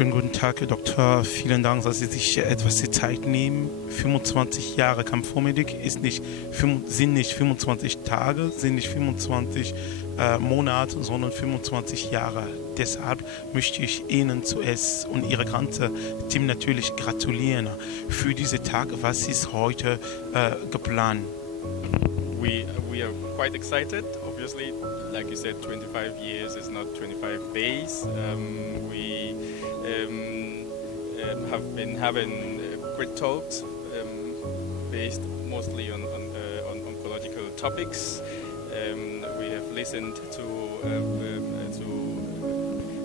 Schönen guten Tag, Herr Doktor. Vielen Dank, dass Sie sich etwas die Zeit nehmen. 25 Jahre Kampfvormedic sind nicht 25 Tage, sind nicht 25 Monate, sondern 25 Jahre. Deshalb möchte ich Ihnen zuerst und Ihre ganze Team natürlich gratulieren für diesen Tag. Was ist heute geplant? We are quite excited. Obviously, like you said, 25 years is not 25 days. We have been having great talks based mostly on oncological topics. We have listened to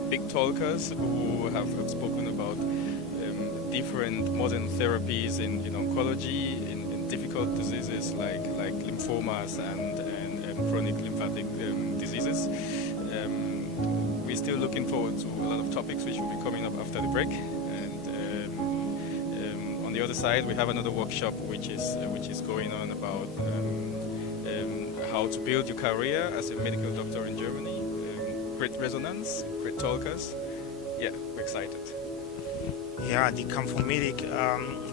big talkers who have spoken about different modern therapies in oncology, in difficult diseases like lymphomas and chronic lymphatic diseases. We're still looking forward to a lot of topics which will be coming up after the break. And on the other side, we have another workshop which is going on about how to build your career as a medical doctor in Germany. Great resonance, great talkers. Yeah, we're excited. Ja, die Kampfomedic,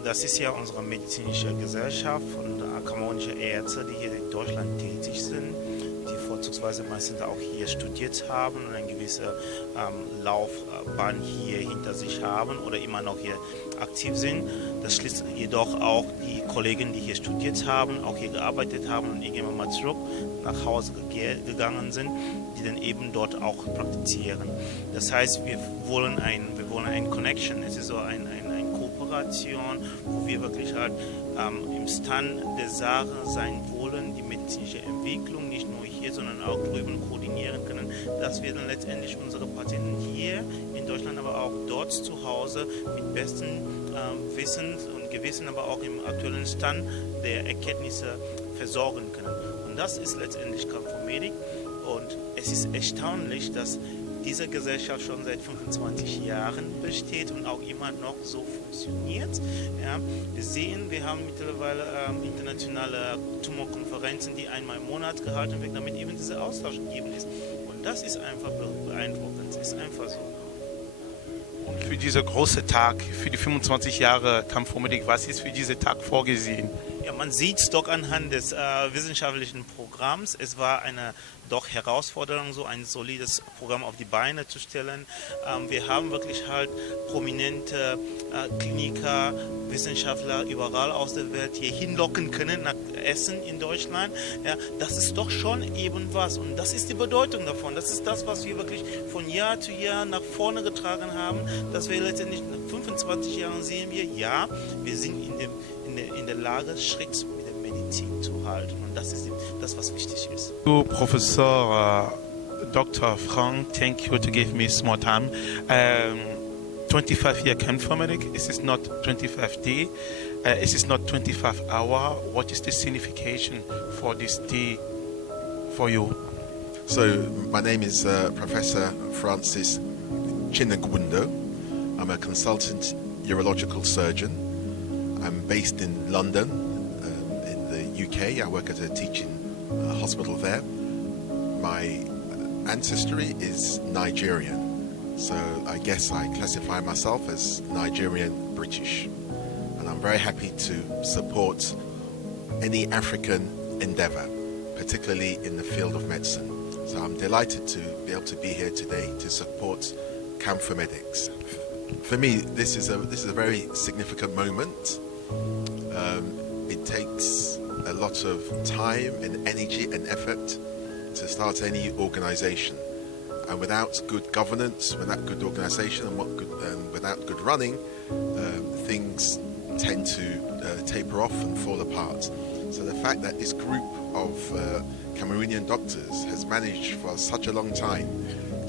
das ist ja unsere medizinische Gesellschaft und kamerunische Ärzte, die hier in Deutschland tätig sind, die vorzugsweise meistens auch hier studiert haben und eine gewisse Laufbahn hier hinter sich haben oder immer noch hier aktiv sind. Das schließt jedoch auch die Kollegen, die hier studiert haben, auch hier gearbeitet haben und irgendwann mal zurück nach Hause gegangen sind, die dann eben dort auch praktizieren. Das heißt, wir wollen ein Connection, es ist so eine Kooperation, wo wir wirklich halt im Stand der Sache sein wollen, die medizinische Entwicklung nicht nur hier, sondern auch drüben koordinieren können, dass wir dann letztendlich unsere Patienten hier in Deutschland, aber auch dort zu Hause mit bestem Wissen und Gewissen, aber auch im aktuellen Stand der Erkenntnisse versorgen können. Und das ist letztendlich Kampfomedic. Und es ist erstaunlich, dass diese Gesellschaft schon seit 25 Jahren besteht und auch immer noch so funktioniert. Ja, wir sehen, wir haben mittlerweile internationale Tumorkonferenzen, die einmal im Monat gehalten werden, damit eben dieser Austausch gegeben ist. Und das ist einfach beeindruckend, es ist einfach so. Und für diesen großen Tag, für die 25 Jahre Kampfvormedic, was ist für diesen Tag vorgesehen? Ja, man sieht es doch anhand des wissenschaftlichen Programms. Es war eine doch Herausforderung, so ein solides Programm auf die Beine zu stellen. Wir haben wirklich halt prominente Kliniker, Wissenschaftler überall aus der Welt hier hinlocken können nach Essen in Deutschland. Ja, das ist doch schon eben was und das ist die Bedeutung davon. Das ist das, was wir wirklich von Jahr zu Jahr nach vorne getragen haben, dass wir letztendlich nach 25 Jahren sehen wir, ja, wir sind in der Lage, Schritt mit der Medizin zu halten. Und das ist das, was wichtig ist. Professor Dr. Frank, thank you to give me some more time. 25-year Kampfvormedic, it is not 25 day, it is not 25 hour. What is the signification for this day for you? So, my name is Professor Francis Chinagwundo. I'm a consultant urological surgeon. I'm based in London, in the UK. I work at a teaching hospital there. My ancestry is Nigerian, so I guess I classify myself as Nigerian British. And I'm very happy to support any African endeavour, particularly in the field of medicine. So I'm delighted to be able to be here today to support Kampfomedics. For me, this is a very significant moment. It takes a lot of time and energy and effort to start any organisation, and without good governance, without good organisation, and without good running, things tend to taper off and fall apart. So the fact that this group of Cameroonian doctors has managed for such a long time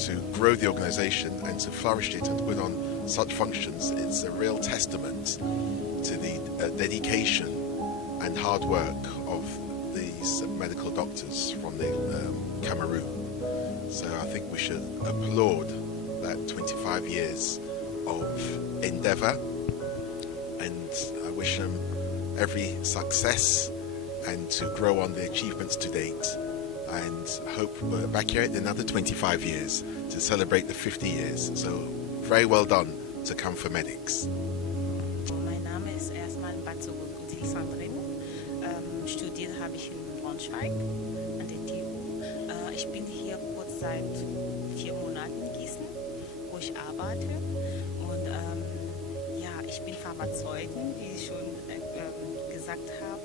to grow the organisation and to flourish it and put on such functions, it's a real testament to the dedication and hard work of these medical doctors from Cameroon. So I think we should applaud that 25 years of endeavour, and I wish them every success and to grow on the achievements to date, and hope we're back here in another 25 years to celebrate the 50 years. So very well done to Camphomedics. Mein Name ist erstmal Batzoguti Sandrine. Studiert habe ich in Braunschweig an der TU. Ich bin hier kurz seit 4 Monaten in Gießen, wo ich arbeite. Und ja, ich bin Pharmazeutin, wie ich schon gesagt habe.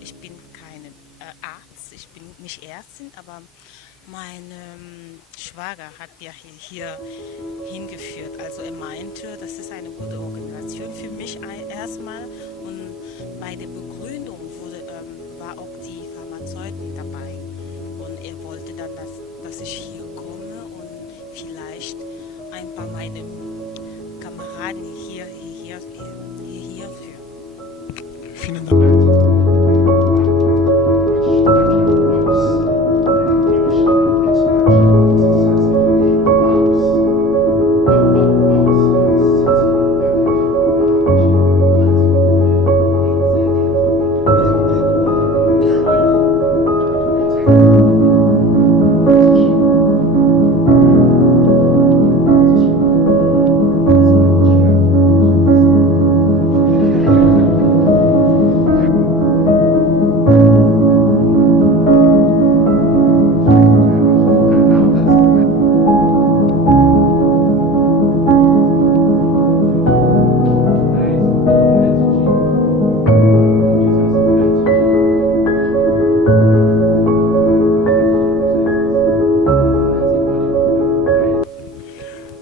Ich bin kein Arzt, ich bin nicht Ärztin, aber mein Schwager hat ja hier hingeführt. Also er meinte, das ist eine gute Organisation für mich erstmal. Und bei der Begründung war auch die Pharmazeutin dabei. Und er wollte dann, dass ich hier komme und vielleicht ein paar meiner Kameraden hier führen. Vielen Dank.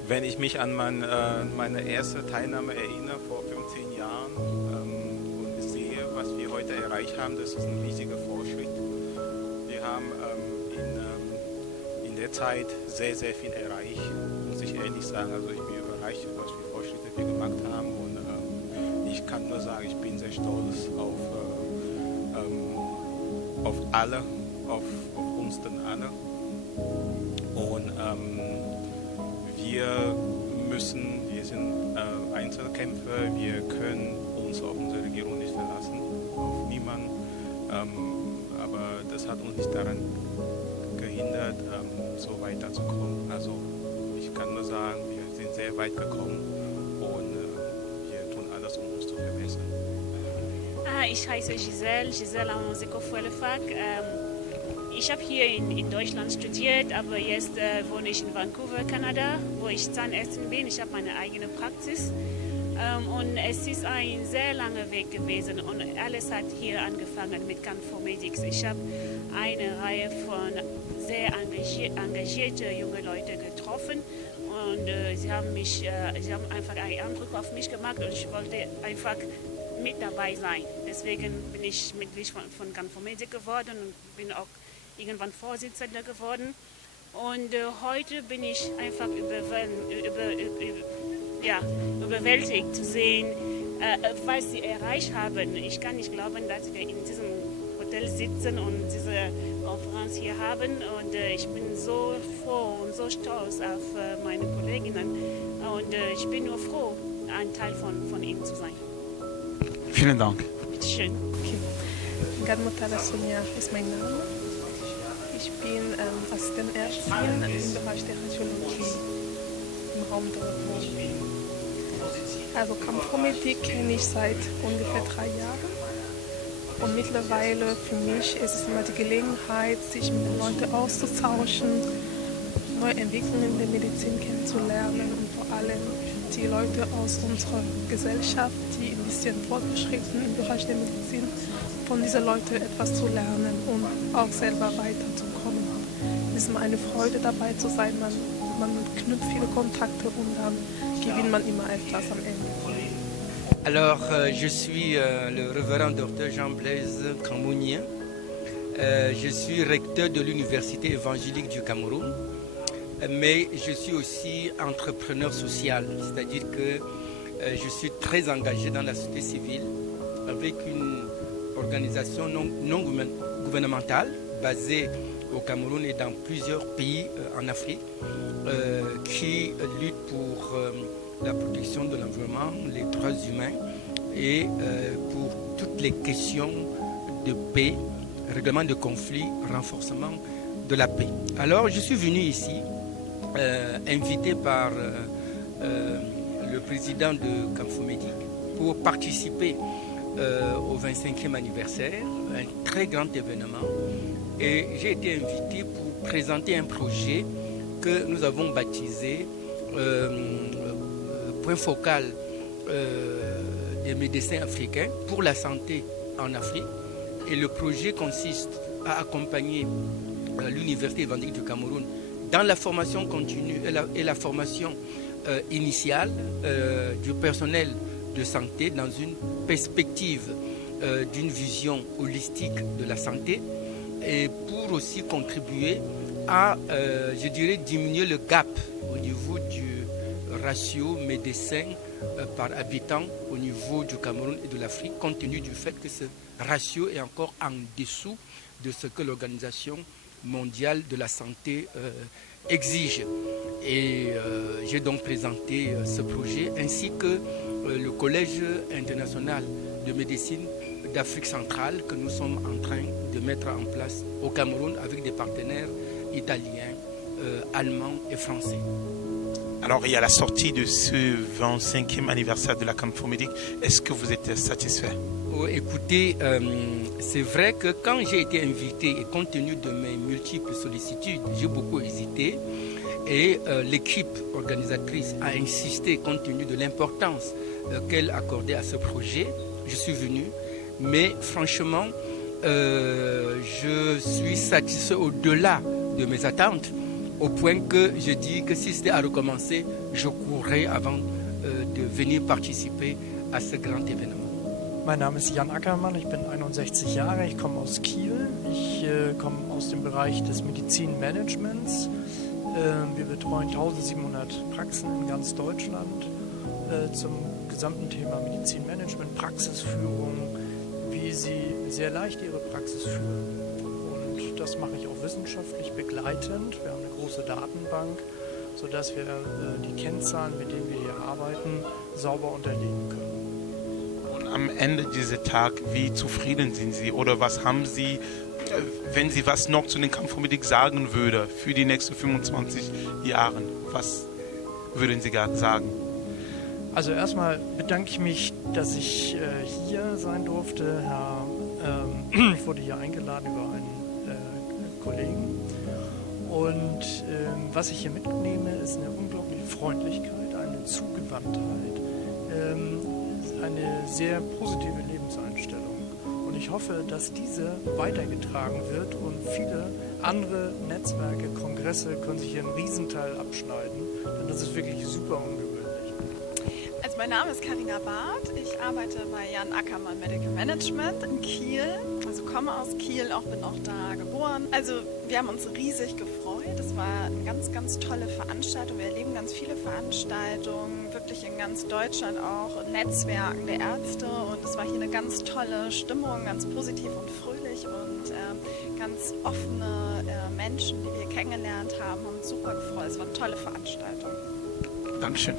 Wenn ich mich an meine erste Teilnahme erinnere, vor 15 Jahren, und sehe, was wir heute erreicht haben, das ist ein riesiger Fortschritt. Wir haben in der Zeit sehr, sehr viel erreicht, muss ich ehrlich sagen. Also ich bin überrascht, was für Fortschritte wir gemacht haben. Und ich kann nur sagen, ich bin sehr stolz auf alle, auf uns dann alle. Und wir sind Einzelkämpfer, wir können uns auf unsere Regierung nicht verlassen, auf niemanden. Aber das hat uns nicht daran gehindert, so weiterzukommen. Also ich kann nur sagen, wir sind sehr weit gekommen und wir tun alles, um uns zu verbessern. Ich heiße Giselle Amonzeko-Fuelefak. Ich habe hier in Deutschland studiert, aber jetzt wohne ich in Vancouver, Kanada, wo ich Zahnärztin bin. Ich habe meine eigene Praxis und es ist ein sehr langer Weg gewesen und alles hat hier angefangen mit Camphomedics. Ich habe eine Reihe von sehr engagierte junge Leute getroffen und sie haben einfach einen Eindruck auf mich gemacht und ich wollte einfach mit dabei sein. Deswegen bin ich Mitglied von Camphomedics geworden und bin auch irgendwann Vorsitzender geworden. Und heute bin ich einfach überwältigt zu sehen, was sie erreicht haben. Ich kann nicht glauben, dass wir in diesem Hotel sitzen und diese Konferenz hier haben. Und ich bin so froh und so stolz auf meine Kolleginnen. Und ich bin nur froh, ein Teil von ihnen zu sein. Vielen Dank. Bitte schön. Okay. Gadmotala Sonia ist mein Name. Ich bin Assistentärztin im Bereich der Radiologie im Raum Dortmund. Also Camphomedics kenne ich seit ungefähr 3 Jahren. Und mittlerweile für mich ist es immer die Gelegenheit, sich mit den Leuten auszutauschen, neue Entwicklungen in der Medizin kennenzulernen und vor allem die Leute aus unserer Gesellschaft, die ein bisschen fortgeschritten im Bereich der Medizin, von diesen Leuten etwas zu lernen und auch selber weiterzukommen. Es ist immer eine Freude dabei zu sein, man knüpft viele Kontakte und dann gewinnt man immer etwas am Ende. Alors, je suis le révérend Dr Jean-Blaise Camounien. Je suis recteur de l'Université évangélique du Cameroun, mais je suis aussi entrepreneur social, c'est-à-dire que je suis très engagé dans la société civile avec une organisation non gouvernementale basée au Cameroun et dans plusieurs pays en Afrique qui lutte pour la protection de l'environnement, les droits humains et pour toutes les questions de paix, règlement de conflits, renforcement de la paix. Alors je suis venu ici invité par le président de Camfomédic, pour participer au 25e anniversaire, un très grand événement. Et j'ai été invité pour présenter un projet que nous avons baptisé Point focal des médecins africains pour la santé en Afrique. Et le projet consiste à accompagner l'Université évangélique du Cameroun dans la formation continue et la formation initiale du personnel de santé dans une perspective d'une vision holistique de la santé et pour aussi contribuer à, je dirais, diminuer le gap au niveau du ratio médecin par habitant au niveau du Cameroun et de l'Afrique, compte tenu du fait que ce ratio est encore en dessous de ce que l'Organisation mondiale de la santé exige. Et j'ai donc présenté ce projet ainsi que le Collège international de médecine d'Afrique centrale que nous sommes en train de mettre en place au Cameroun avec des partenaires italiens, allemands et français. Alors, il y a la sortie de ce 25e anniversaire de la Camfomédic. Est-ce que vous êtes satisfait? Oh, écoutez, c'est vrai que quand j'ai été invité et compte tenu de mes multiples sollicitudes, j'ai beaucoup hésité et l'équipe organisatrice a insisté compte tenu de l'importance qu'elle accordait à ce projet. Je suis venu, mais franchement, je suis satisfait au-delà de mes attentes, au point que je dis que si c'était à recommencer, je courrais avant de venir participer à ce grand événement. Mein Name ist Jan Ackermann, ich bin 61 Jahre, ich komme aus Kiel, ich komme aus dem Bereich des Medizinmanagements. Wir betreuen 1700 Praxen in ganz Deutschland zum gesamten Thema Medizinmanagement, Praxisführung, wie sie sehr leicht ihre Praxis führen. Und das mache ich auch wissenschaftlich begleitend. Wir haben eine große Datenbank, sodass wir die Kennzahlen, mit denen wir hier arbeiten, sauber unterlegen können. Am Ende dieser Tag, wie zufrieden sind Sie oder was haben Sie, wenn Sie was noch zu den Camfomédic sagen würden für die nächsten 25 Jahre, was würden Sie sagen? Also erstmal bedanke ich mich, dass ich hier sein durfte. Ich wurde hier eingeladen über einen Kollegen und was ich hier mitnehme, ist eine unglaubliche Freundlichkeit, eine Zugewandtheit, eine sehr positive Lebenseinstellung. Und ich hoffe, dass diese weitergetragen wird und viele andere Netzwerke, Kongresse können sich hier einen Riesenteil abschneiden, denn das ist wirklich super ungewöhnlich. Also mein Name ist Carina Barth, ich arbeite bei Jan Ackermann Medical Management in Kiel, also komme aus Kiel, bin auch da geboren. Also wir haben uns riesig gefreut, es war eine ganz, ganz tolle Veranstaltung, wir erleben ganz viele Veranstaltungen, wirklich in ganz Deutschland auch, Netzwerken der Ärzte und es war hier eine ganz tolle Stimmung, ganz positiv und fröhlich und ganz offene Menschen, die wir kennengelernt haben uns super gefreut, es war eine tolle Veranstaltung. Dankeschön.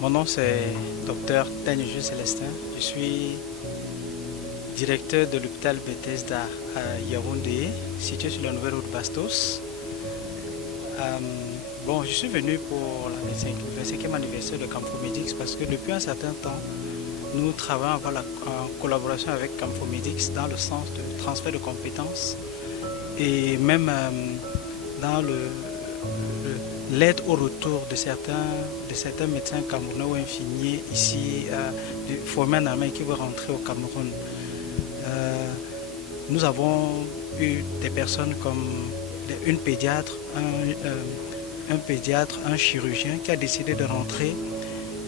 Mon nom c'est Dr Taniju Célestin. Je suis directeur de l'hôpital Bethesda à Yaoundé, situé sur la nouvelle route Bastos. Je suis venu pour le 25e anniversaire de Camfomédic parce que depuis un certain temps, nous travaillons en collaboration avec Camfomédic dans le sens de transfert de compétences et même dans l'aide au retour de certains médecins camerounais ou infirmiers ici formés en Allemagne qui veulent rentrer au Cameroun. Nous avons eu des personnes comme une pédiatre, un chirurgien qui a décidé de rentrer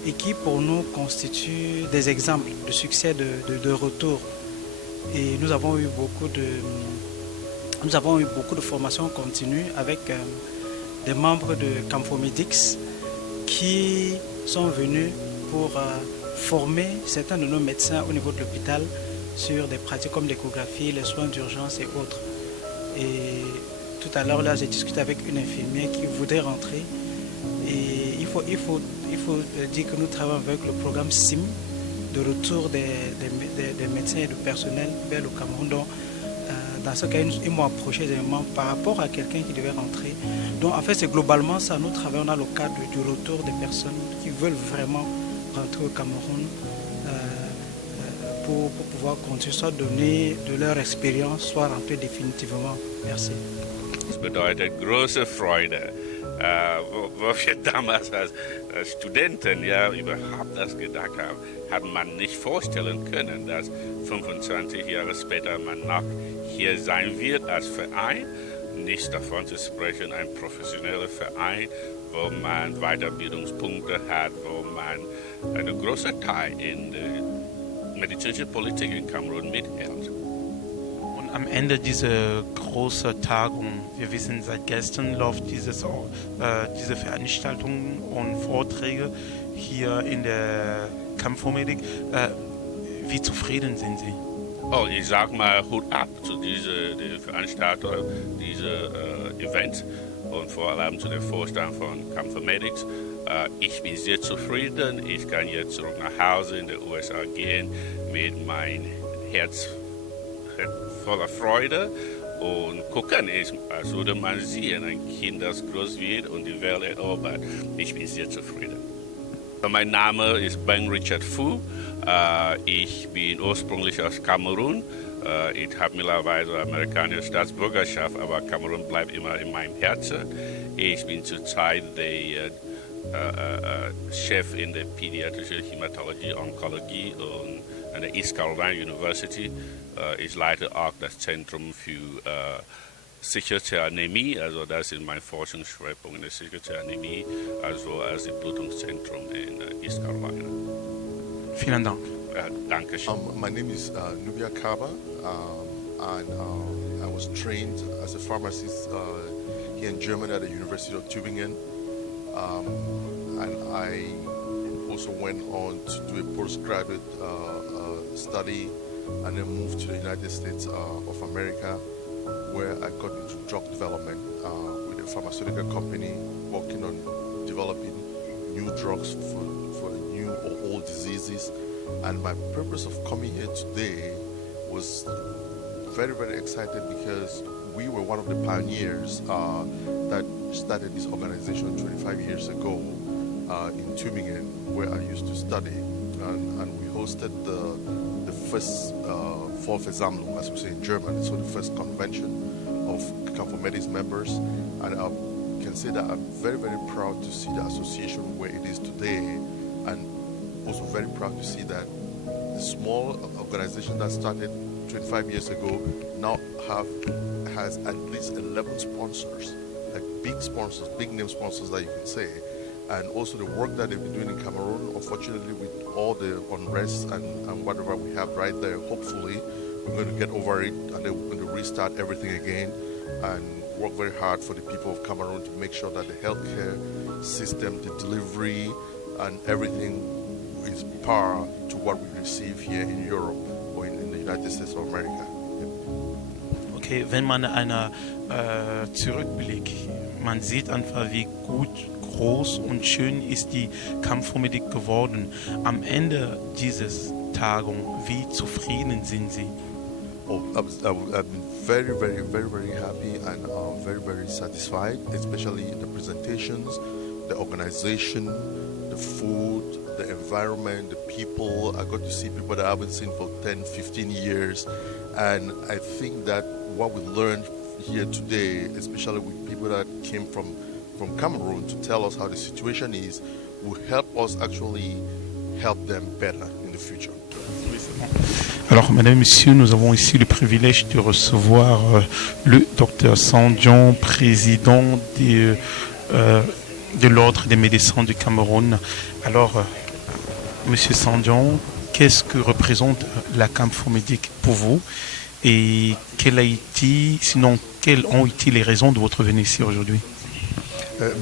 et qui pour nous constituent des exemples de succès de retour. Et nous avons eu beaucoup de formations continues avec des membres de Camphomedix qui sont venus pour former certains de nos médecins au niveau de l'hôpital sur des pratiques comme l'échographie, les soins d'urgence et autres. Et tout à l'heure, là, j'ai discuté avec une infirmière qui voudrait rentrer. Et il faut dire que nous travaillons avec le programme SIM de retour des médecins et du personnel vers le Cameroun. Donc, dans ce cas, ils m'ont approché également par rapport à quelqu'un qui devait rentrer. Donc, en fait, c'est globalement ça. Nous travaillons dans le cadre du retour des personnes qui veulent vraiment rentrer au Cameroun pour pouvoir continuer, soit donner de leur expérience, soit rentrer définitivement. Merci. Das bedeutet große Freude, wo wir damals als Studenten ja überhaupt das gedacht haben, hat man nicht vorstellen können, dass 25 Jahre später man noch hier sein wird als Verein. Nichts davon zu sprechen, ein professioneller Verein, wo man Weiterbildungspunkte hat, wo man einen großen Teil in der medizinischen Politik in Kamerun mithält. Und am Ende dieser großen Tagung, wir wissen, seit gestern läuft diese Veranstaltungen und Vorträge hier in der Camphomedic. Wie zufrieden sind Sie? Oh, ich sag mal Hut ab zu den Veranstaltern dieser Events und vor allem zu dem Vorstand von Camphomedix. Ich bin sehr zufrieden. Ich kann jetzt zurück nach Hause in den USA gehen mit meinem Herz voller Freude und gucken, als würde man sehen, ein Kind, das groß wird und die Welt erobert. Ich bin sehr zufrieden. Mein Name ist Ben Richard Fu. Ich bin ursprünglich aus Kamerun. Ich habe mittlerweile amerikanische Staatsbürgerschaft, aber Kamerun bleibt immer in meinem Herzen. Ich bin zurzeit der Chef in der pädiatrischen Hämatologie, Onkologie an der East Carolina University. Ich leite auch das Zentrum für Sicherheitsanämie, also das ist mein Forschungsschwerpunkt in der Sicherheitsanämie, also als das Blutungszentrum in East Carolina. Vielen Dank. Danke schön. My name is Nubia Kaba, and I was trained as a pharmacist here in Germany at the University of Tübingen, and I also went on to do a postgraduate study and then moved to the United States of America, where I got into drug development with a pharmaceutical company working on developing new drugs for new or old diseases. And my purpose of coming here today was very, very excited because we were one of the pioneers that started this organization 25 years ago in Tübingen, where I used to study. And we hosted the first Vollversammlung, as we say in German, so the first convention of Camphomedix members. And I can say that I'm very, very proud to see the association where it is today, and also very proud to see that the small organization that started 25 years ago now has at least 11 sponsors, like big sponsors, big name sponsors that you can say. And also the work that they've been doing in Cameroon, unfortunately with all the unrest and whatever we have right there, hopefully we're going to get over it and then we're going to restart everything again and work very hard for the people of Cameroon to make sure that the healthcare system, the delivery and everything is par to what we receive here in Europe or in the United States of America. Okay, wenn man zurückblickt, man sieht einfach, wie gut, groß und schön ist die Camphomedic geworden. Am Ende dieses Tagung, wie zufrieden sind Sie? Oh, I've been very, very, very, very happy and very, very satisfied, especially the presentations, the organization, the food, the environment, the people. I got to see people that I haven't seen for 10, 15 years. And I think that what we learned here today, especially with people that came from Cameroon to tell us how the situation is, will help us actually help them better in the future. Alors, Mesdames et Messieurs, nous avons ici le privilège de recevoir le Dr Sandion, président de l'Ordre des médecins du Cameroun. Alors, Monsieur Sandion, qu'est-ce que représente la Camfomédic pour vous et quelles ont été les raisons de votre venue ici aujourd'hui?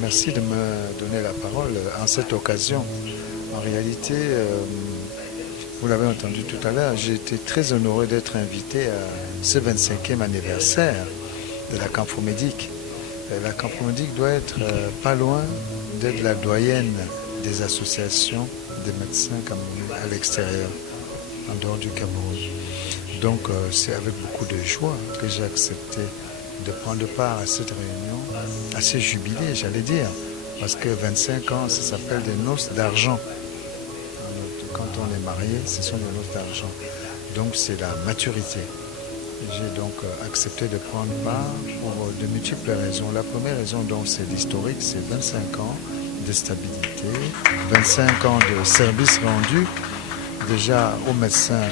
Merci de me donner la parole en cette occasion. En réalité, vous l'avez entendu tout à l'heure, j'ai été très honoré d'être invité à ce 25e anniversaire de la Camfomédic. La Camfomédic doit être pas loin d'être la doyenne des associations des médecins camerounais à l'extérieur, en dehors du Cameroun. Donc c'est avec beaucoup de joie que j'ai accepté de prendre part à cette réunion, à ce jubilé, j'allais dire, parce que 25 ans, ça s'appelle des noces d'argent. Quand on est marié, ce sont des noces d'argent. Donc c'est la maturité. J'ai donc accepté de prendre part pour de multiples raisons. La première raison, donc, c'est l'historique, c'est 25 ans de stabilité, 25 ans de services rendus déjà aux médecins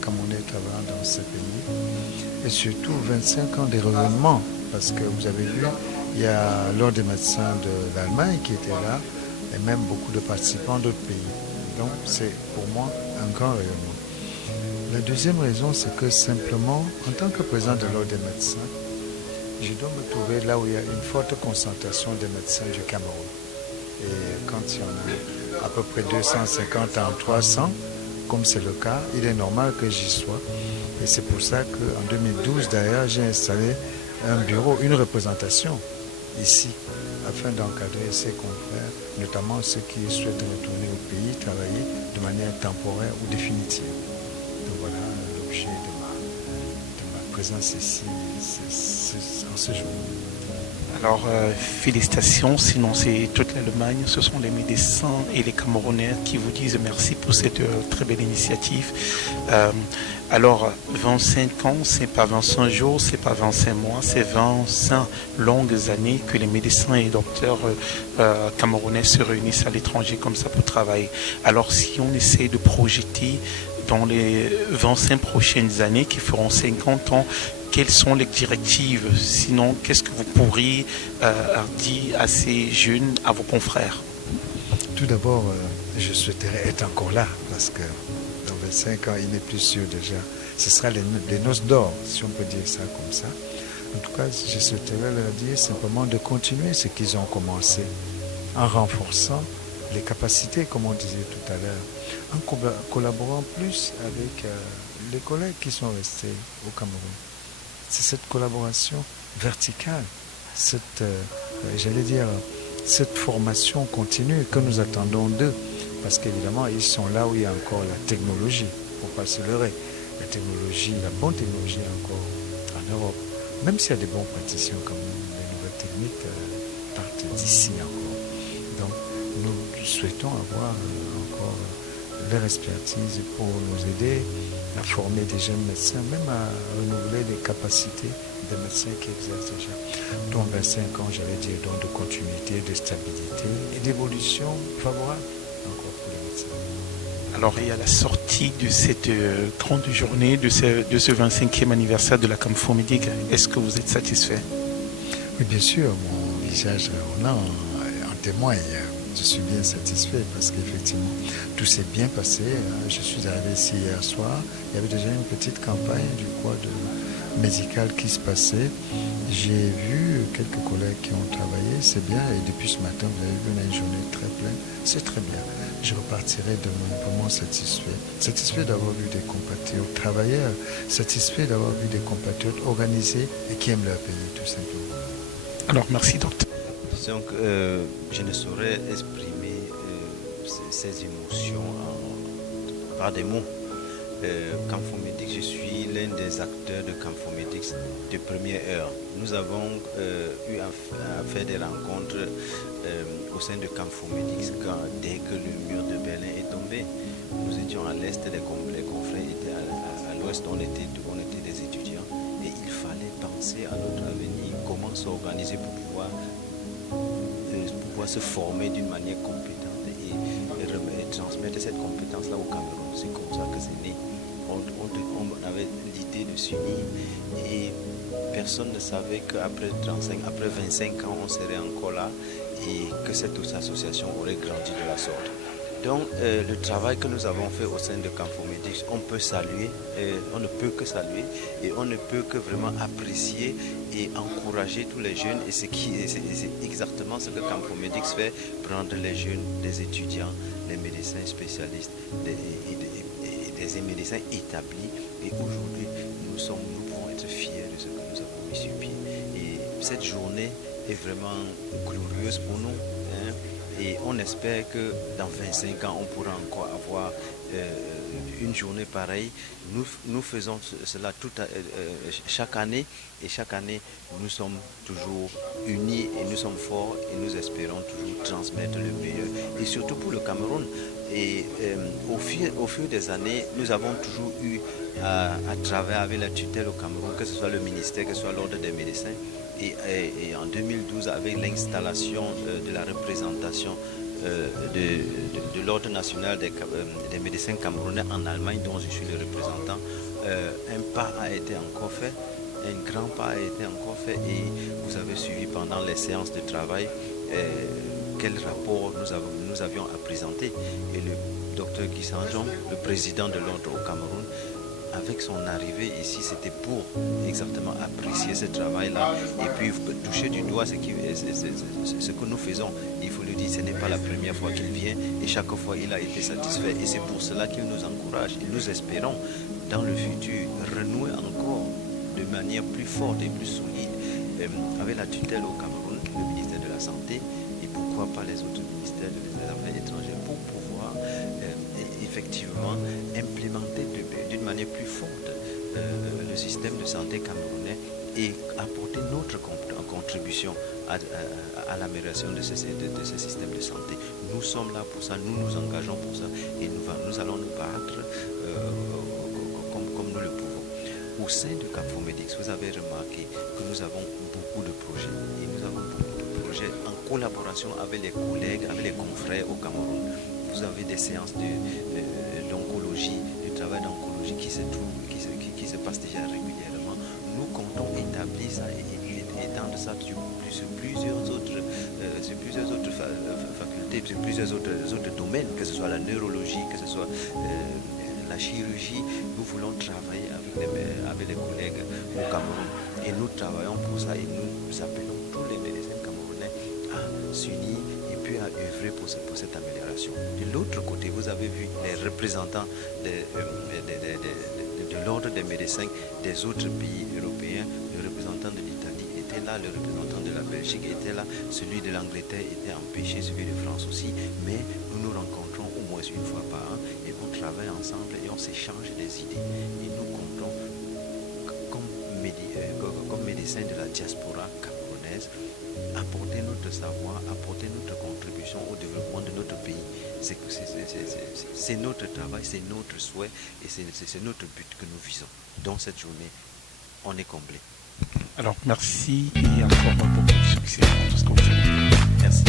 camerounais travaillant dans ce pays, et surtout 25 ans de rayonnement, parce que vous avez vu, il y a l'ordre des médecins de l'Allemagne qui était là, et même beaucoup de participants d'autres pays. Donc c'est pour moi un grand rayonnement. La deuxième raison, c'est que simplement, en tant que président de l'ordre des médecins, je dois me trouver là où il y a une forte concentration des médecins du Cameroun. Et quand il y en a à peu près 250 en 300, comme c'est le cas, il est normal que j'y sois. Et c'est pour ça qu'en 2012, d'ailleurs, j'ai installé un bureau, une représentation ici, afin d'encadrer ces confrères, notamment ceux qui souhaitent retourner au pays, travailler de manière temporaire ou définitive. Donc voilà l'objet de ma présence ici en ce jour. Alors, félicitations, sinon c'est toute l'Allemagne, ce sont les médecins et les Camerounais qui vous disent merci pour cette très belle initiative. Alors, 25 ans, c'est pas 25 jours, c'est pas 25 mois, c'est 25 longues années que les médecins et docteurs camerounais se réunissent à l'étranger comme ça pour travailler. Alors, si on essaie de projeter dans les 25 prochaines années qui feront 50 ans, quelles sont les directives? Sinon, qu'est-ce que vous pourriez dire à ces jeunes, à vos confrères? Tout d'abord, je souhaiterais être encore là, parce que dans 25 ans, il n'est plus sûr déjà. Ce sera les noces d'or, si on peut dire ça comme ça. En tout cas, je souhaiterais leur dire simplement de continuer ce qu'ils ont commencé, en renforçant les capacités, comme on disait tout à l'heure, en collaborant plus avec les collègues qui sont restés au Cameroun. C'est cette collaboration verticale, cette formation continue que nous attendons d'eux. Parce qu'évidemment, ils sont là où il y a encore la technologie, pour ne pas se leurrer. La technologie, la bonne technologie encore en Europe. Même s'il y a des bons praticiens quand même, les nouvelles techniques partent d'ici encore. Donc, nous souhaitons avoir encore leur expertise pour nous aider à former des jeunes médecins, même à renouveler les capacités des médecins qui exercent déjà. Donc 25 ans, j'allais dire, donc de continuité, de stabilité et d'évolution favorable encore pour les médecins. Alors, il y a la sortie de cette grande journée, de ce 25e anniversaire de la Camfomédic. Est-ce que vous êtes satisfait? Oui, bien sûr, mon visage en témoigne. Je suis bien satisfait parce qu'effectivement, tout s'est bien passé. Je suis arrivé ici hier soir. Il y avait déjà une petite campagne du quad médical qui se passait. J'ai vu quelques collègues qui ont travaillé. C'est bien. Et depuis ce matin, vous avez vu, on a une journée très pleine. C'est très bien. Je repartirai demain vraiment satisfait. Satisfait d'avoir vu des compatriotes travailleurs. Satisfait d'avoir vu des compatriotes organisés et qui aiment leur pays, tout simplement. Alors, merci, docteur. Donc, je ne saurais exprimer ces émotions par des mots. Camfomédic, je suis l'un des acteurs de Camfomédic de première heure. Nous avons eu à faire des rencontres au sein de Camfomédic dès que le mur de Berlin est tombé. Nous étions à l'est, les confrères étaient à l'ouest, on était des étudiants. Et il fallait penser à notre avenir, comment s'organiser pour pouvoir se former d'une manière compétente et transmettre cette compétence-là au Cameroun. C'est comme ça que c'est né. On avait l'idée de s'unir et personne ne savait qu'après 25 ans, on serait encore là et que cette association aurait grandi de la sorte. Donc le travail que nous avons fait au sein de Camfomedix, on peut saluer, on ne peut que saluer et on ne peut que vraiment apprécier et encourager tous les jeunes. Et c'est exactement ce que Camfomedix fait, prendre les jeunes, des étudiants, les médecins spécialistes, des médecins établis. Et aujourd'hui, nous pouvons être fiers de ce que nous avons mis sur pied. Et cette journée est vraiment glorieuse pour nous. Hein. Et on espère que dans 25 ans, on pourra encore avoir une journée pareille. Nous faisons cela chaque année. Et chaque année, nous sommes toujours unis et nous sommes forts. Et nous espérons toujours transmettre le meilleur. Et surtout pour le Cameroun. Et au fil des années, nous avons toujours eu à travailler avec la tutelle au Cameroun, que ce soit le ministère, que ce soit l'ordre des médecins. Et en 2012, avec l'installation de la représentation de l'ordre national des médecins camerounais en Allemagne, dont je suis le représentant, un pas a été encore fait, un grand pas a été encore fait, et vous avez suivi pendant les séances de travail quel rapport nous avions à présenter. Et le docteur Guy Sanjon, le président de l'ordre au Cameroun, avec son arrivée ici, c'était pour exactement apprécier ce travail-là et puis toucher du doigt ce que nous faisons. Il faut le dire, ce n'est pas la première fois qu'il vient et chaque fois il a été satisfait. Et c'est pour cela qu'il nous encourage. Et nous espérons dans le futur renouer encore de manière plus forte et plus solide avec la tutelle au Cameroun, le ministère de la Santé et pourquoi pas les autres ministères des Affaires étrangères pour pouvoir effectivement implémenter d'une manière plus forte le système de santé camerounais et apporter notre contribution à l'amélioration de ce système de santé. Nous sommes là pour ça, nous nous engageons pour ça et nous allons nous battre comme nous le pouvons. Au sein de Camfomedix, vous avez remarqué que nous avons beaucoup de projets et nous avons beaucoup de projets en collaboration avec les collègues, avec les confrères au Cameroun. Vous avez des séances d'oncologie, du travail d'oncologie qui se passe déjà régulièrement. Nous comptons établir ça et étendre ça sur plusieurs autres facultés, sur plusieurs autres domaines, que ce soit la neurologie, que ce soit la chirurgie. Nous voulons travailler avec les collègues au Cameroun et nous travaillons pour ça et nous appelons tous les médecins camerounais à s'unir et puis à œuvrer pour cette amélioration. De l'autre côté, vous avez vu les représentants de l'ordre des médecins des autres pays européens, le représentant de l'Italie était là, le représentant de la Belgique était là, celui de l'Angleterre était empêché, celui de France aussi, mais nous nous rencontrons au moins une fois par an et on travaille ensemble et on s'échange des idées. Et nous comptons comme médecins de la diaspora camerounaise apporter notre savoir, apporter notre contribution au développement de notre pays. C'est notre travail, c'est notre souhait et c'est notre but que nous visons. Dans cette journée, on est comblé. Alors merci et encore beaucoup de succès dans tout ce que vous faites. Merci.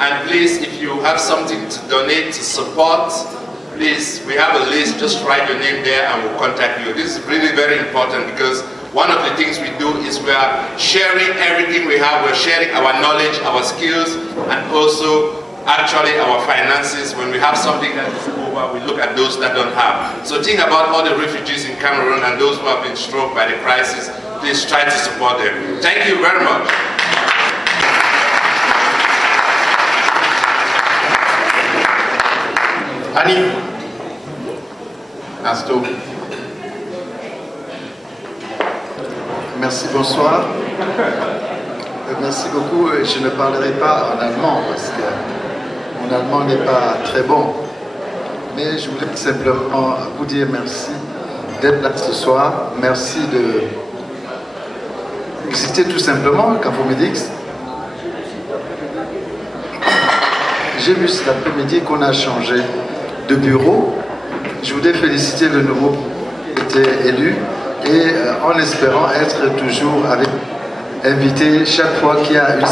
And please, if you have something to donate, to support, please, we have a list, just write your name there and we'll contact you. This is really very important because one of the things we do is we are sharing everything we have. We're sharing our knowledge, our skills, and also actually our finances. When we have something that is over, we look at those that don't have. So think about all the refugees in Cameroon and those who have been struck by the crisis. Please try to support them. Thank you very much. Annie, Asto. Merci, bonsoir. Merci beaucoup. Je ne parlerai pas en allemand parce que mon allemand n'est pas très bon. Mais je voulais simplement vous dire merci d'être là ce soir. Merci de visiter tout simplement Camfomedix. J'ai vu cet après-midi qu'on a changé de bureau. Je voudrais féliciter le nouveau qui était élu et en espérant être toujours invité chaque fois qu'il y a une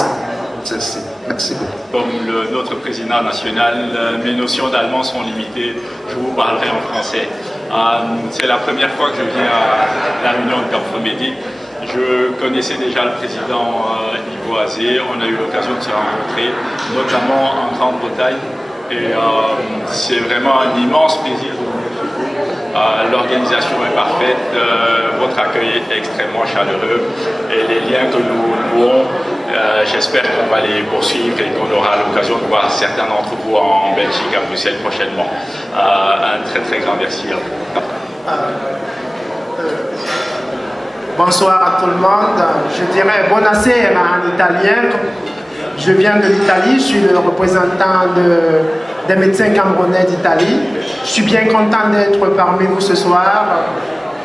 celle-ci. Merci beaucoup. Comme notre président national, mes notions d'allemand sont limitées. Je vous parlerai en français. C'est la première fois que je viens à la réunion de Camfomedix. Je connaissais déjà le président Ivoisé, on a eu l'occasion de se rencontrer, notamment en Grande-Bretagne. Et c'est vraiment un immense plaisir de vous retrouver. L'organisation est parfaite, votre accueil est extrêmement chaleureux et les liens que nous nouons, j'espère qu'on va les poursuivre et qu'on aura l'occasion de voir certains d'entre vous en Belgique, à Bruxelles prochainement. Un très très grand merci à vous. Bonsoir à tout le monde. Je dirais buonasera en italien. Je viens de l'Italie, je suis le représentant des médecins camerounais d'Italie. Je suis bien content d'être parmi vous ce soir.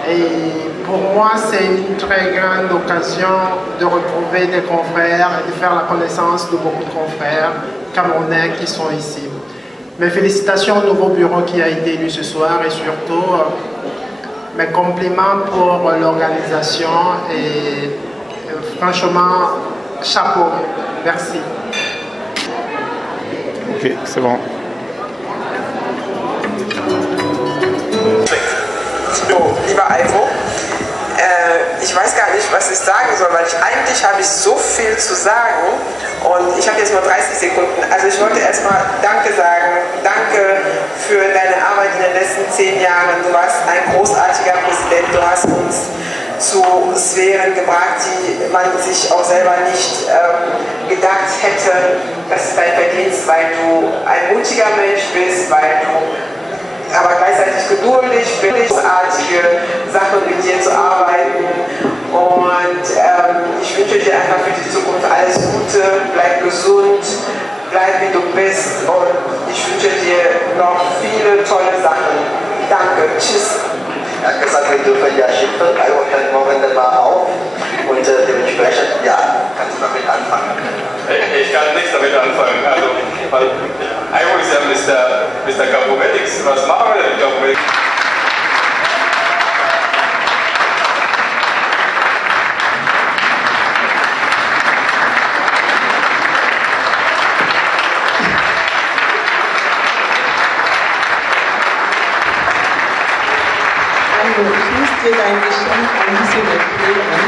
Et pour moi, c'est une très grande occasion de retrouver des confrères et de faire la connaissance de beaucoup de confrères camerounais qui sont ici. Mes félicitations au nouveau bureau qui a été élu ce soir et surtout mes compliments pour l'organisation et franchement, chapeau. Merci. Ok, c'est bon. So, lieber Ivo, ich weiß gar nicht, was ich sagen soll, weil eigentlich habe ich so viel zu sagen und ich habe jetzt nur 30 Sekunden. Also ich wollte erstmal Danke sagen. Danke für deine Arbeit in den letzten 10 Jahren. Du warst ein großartiger Präsident. Du hast uns zu Sphären gebracht, die man sich auch selber nicht gedacht hätte. Das ist dein Verdienst, weil du ein mutiger Mensch bist, weil du aber gleichzeitig geduldig bist, großartige Sachen mit dir zu arbeiten. Und ich wünsche dir einfach für die Zukunft alles Gute, bleib gesund, bleib wie du bist und ich wünsche dir noch viele tolle Sachen. Danke, tschüss. Er hat gesagt, wir dürfen ja schimpfen, also fällt momentan mal auf. Und dementsprechend, ja, kannst du damit anfangen. Ich kann nichts damit anfangen. Also, weil Ivo ist ja Mr. Campomedics. Was machen wir denn mit Campomedics? Also, schließt dir dein Geschenk ein bisschen mit an.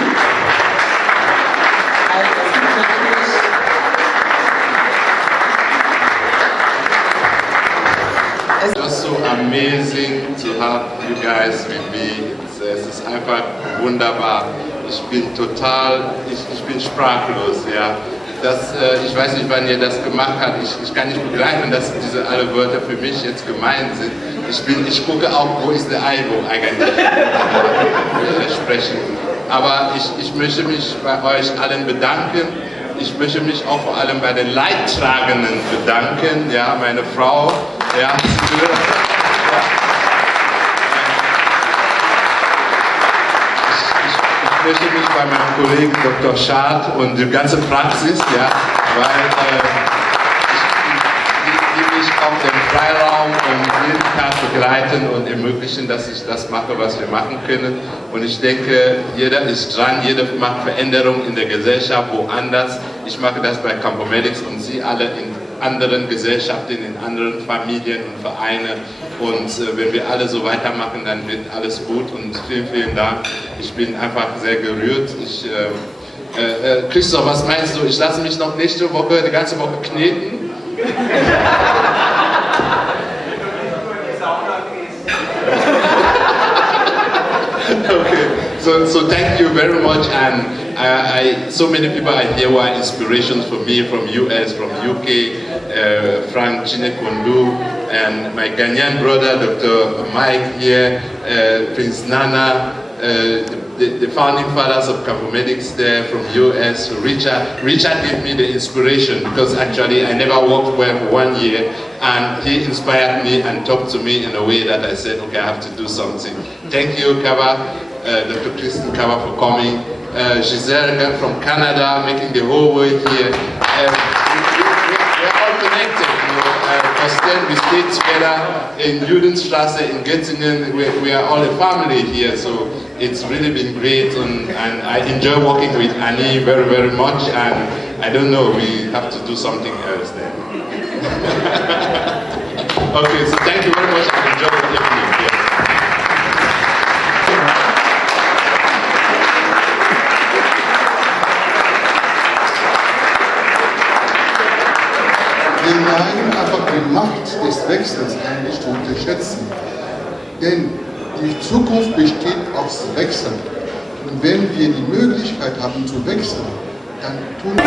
Also, das ist natürlich Just so amazing to have you guys with me. Es ist einfach wunderbar. Ich bin sprachlos, ja. Ich weiß nicht, wann ihr das gemacht habt. Ich kann nicht begreifen, dass diese alle Wörter für mich jetzt gemeint sind. Ich gucke auch, wo ist der Ivo eigentlich sprechen. Aber ich möchte mich bei euch allen bedanken. Ich möchte mich auch vor allem bei den Leidtragenden bedanken, ja, meine Frau. Ja, ich möchte mich bei meinem Kollegen Dr. Schad und der ganzen Praxis, ja, weil die mich auf den Freiraum und jeden Tag begleiten und ermöglichen, dass ich das mache, was wir machen können. Und ich denke, jeder ist dran, jeder macht Veränderungen in der Gesellschaft, woanders. Ich mache das bei Campomedics und Sie alle in anderen Gesellschaften, in anderen Familien und Vereinen. Und wenn wir alle so weitermachen, dann wird alles gut. Und vielen, vielen Dank. Ich bin einfach sehr gerührt. Christoph, was meinst du? Ich lasse mich noch nächste Woche, die ganze Woche kneten. Okay, so thank you very much, and so many people are here who are inspirations for me from US, from UK, Frank Chinekundu, and my Ghanaian brother, Dr. Mike here, Prince Nana, the founding fathers of Campomedics there from US, Richard. Richard gave me the inspiration because actually I never worked well for 1 year, and he inspired me and talked to me in a way that I said, okay, I have to do something. Thank you, Kaba, Dr. Kristen Kaba, for coming. Giselle from Canada, making the whole way here. We're all connected, you know. Then we stayed together in Judenstrasse, in Göttingen. We are all a family here, so it's really been great, and I enjoy working with Annie very, very much, and I don't know, we have to do something else then. Okay, so thank you very much, and enjoy the evening. Yes. Wir neigen einfach die Macht des Wechsels eigentlich zu unterschätzen. Denn die Zukunft besteht aus Wechseln. Und wenn wir die Möglichkeit haben zu wechseln, dann tun wir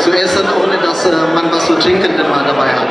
zu essen, ohne dass man was zu trinken dabei hat.